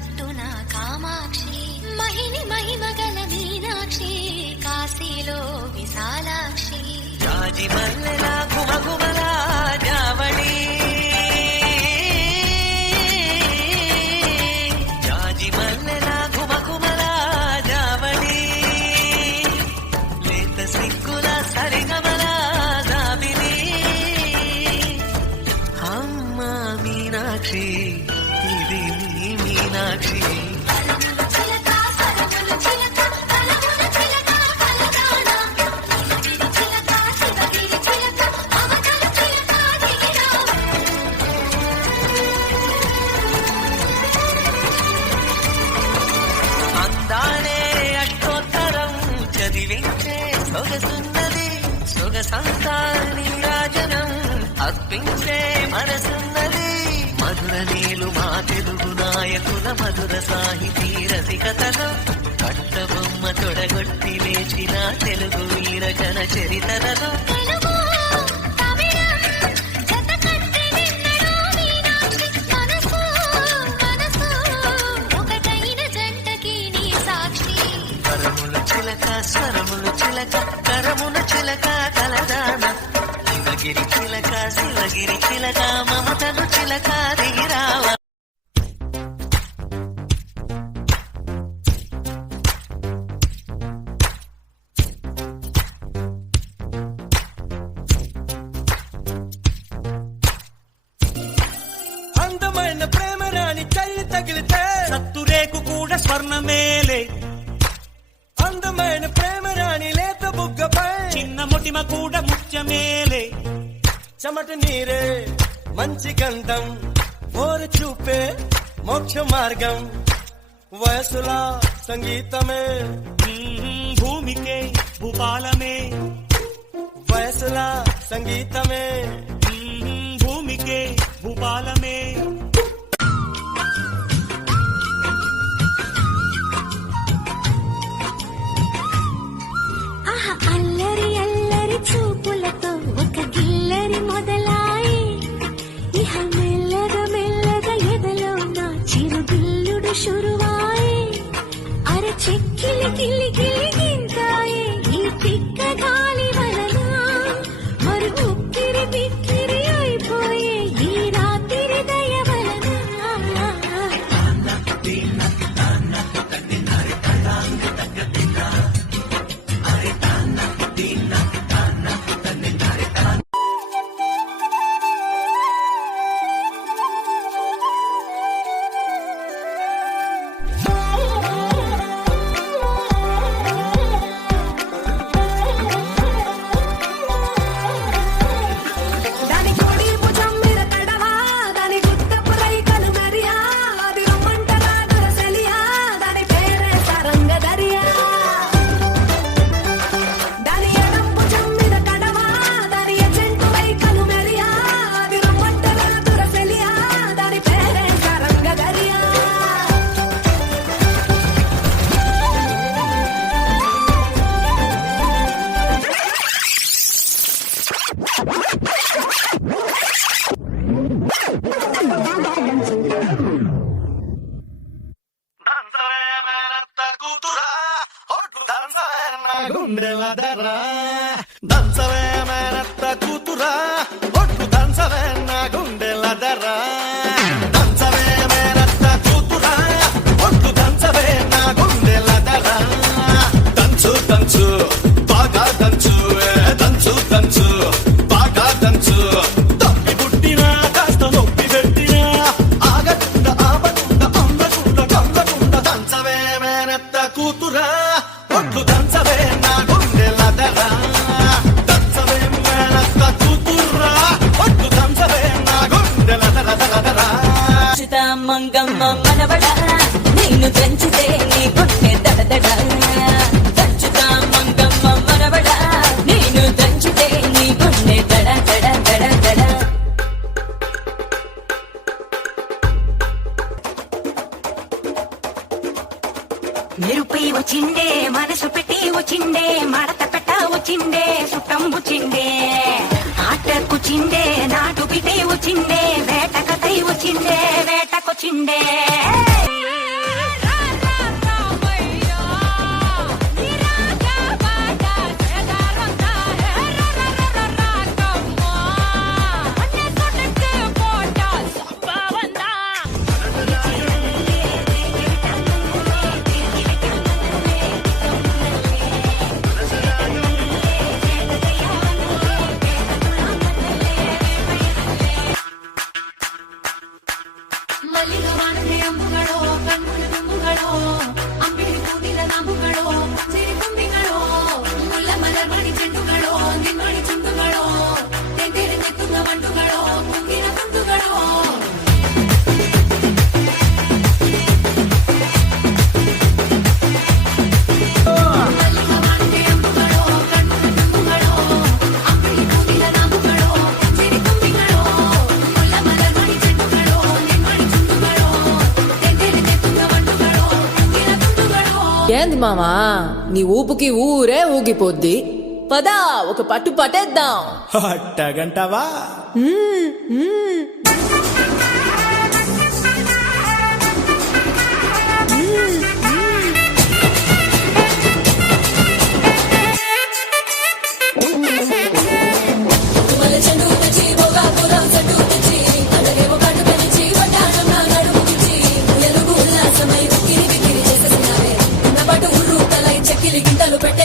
పట్టున కామాక్షి మహిని మహిమగల మీనాక్షి కాశీలో విశాలాక్షి జాజి మల్లెల గుమగుమల జావళి జాజి మల్లెల గుమగుమల జావళి లేత సిగ్గుల సరిగమల జాబిలి అమ్మ మీనాక్షి ఇది నీ మీనాక్షి సొగసున్నది సొగసంతా నీరాజనం అర్పించే మనసున్నది మధుర నీలు మా తెలుగు నాయకుల మధుర సాహితీ రసికతలో కట్టబొమ్మ తొడగొట్టి లేచిన తెలుగు వీర జన చరితలలో స్వరములు చిలక కరమున చిలక కలదాన శివగిరి చిలక శివగిరి చిలక మమతను చిలక దిగిరావ అందమైన ప్రేమ రాణి చెయ్యి తగిలితే సత్తురేకు కూడా స్వర్ణమేలే అందమైన ప్రేమ రాణి లేత బుగ్గపై చిన్న మొటిమ కూడా ముత్యమేలే చెమట నీరే మంచి గంధం ఓర చూపే మోక్ష మార్గం వయసులా సంగీతమే భూమికే భూపాలమే వయసులా సంగీతమే భూమికే భూపాలమే అల్లరి అల్లరి చూపులతో ఒక గిల్లరి మొదలాయి ఇహ మెల్లగా మెల్లగా ఎదలో నా చిరు బిల్లుడు షురువాయి అర చెక్కిలి గిల్లి గిల్లి గింతాయి ఈ తిక్క గాలి వలన మరి ఉక్కిరి బిక్కిరి అయిపోయే ఈ రాత్రి దయ వలన దంచవే మేనత్త కూతురా ఒట్టు దంచవే నా గుండెల దర్రా దంచవే మేనత్త కూతురా ఒట్టు దంచవే నా గుండెల దర్రా దంచు దంచు బాగా దంచు దంచు దంచు బాగా దంచు తప్పి పుట్టినా కాస్త నొప్పి పెట్టినా ఆగకుండా ఆపకుండా అందకుండా కమ్మకుండా దంచవే మేనత్త కూతురా ఒట్టు దంచవే నా గుండెల దర్రా మంగమ్మ మనవడా నిన్ను పెంచితే నీ గుండె దడదడా దంచుతా మంగమ్మ మనవడా నిన్ను దంచితే నీ గుండె దడ దడ దడ దడ మెరుపై వచ్చిండే మనసు పెట్టి వచ్చిండే మడత పెట్ట వచ్చిండే సుట్టం వచ్చిండే ఆటకు చిండే నాటు పిటే వచ్చిండే వేటకతై వచ్చిండే వేటకొచ్చిండే ಮಂಡುಗಳೋ ಮುಂಗಿನ ತುಂಡುಗಳೋ ఏంది మామా నీ ఊపుకి ఊరే ఊగిపోద్ది పదా ఒక పట్టు పట్టేద్దాం అట్టగంటవా గింటలు పెట్టే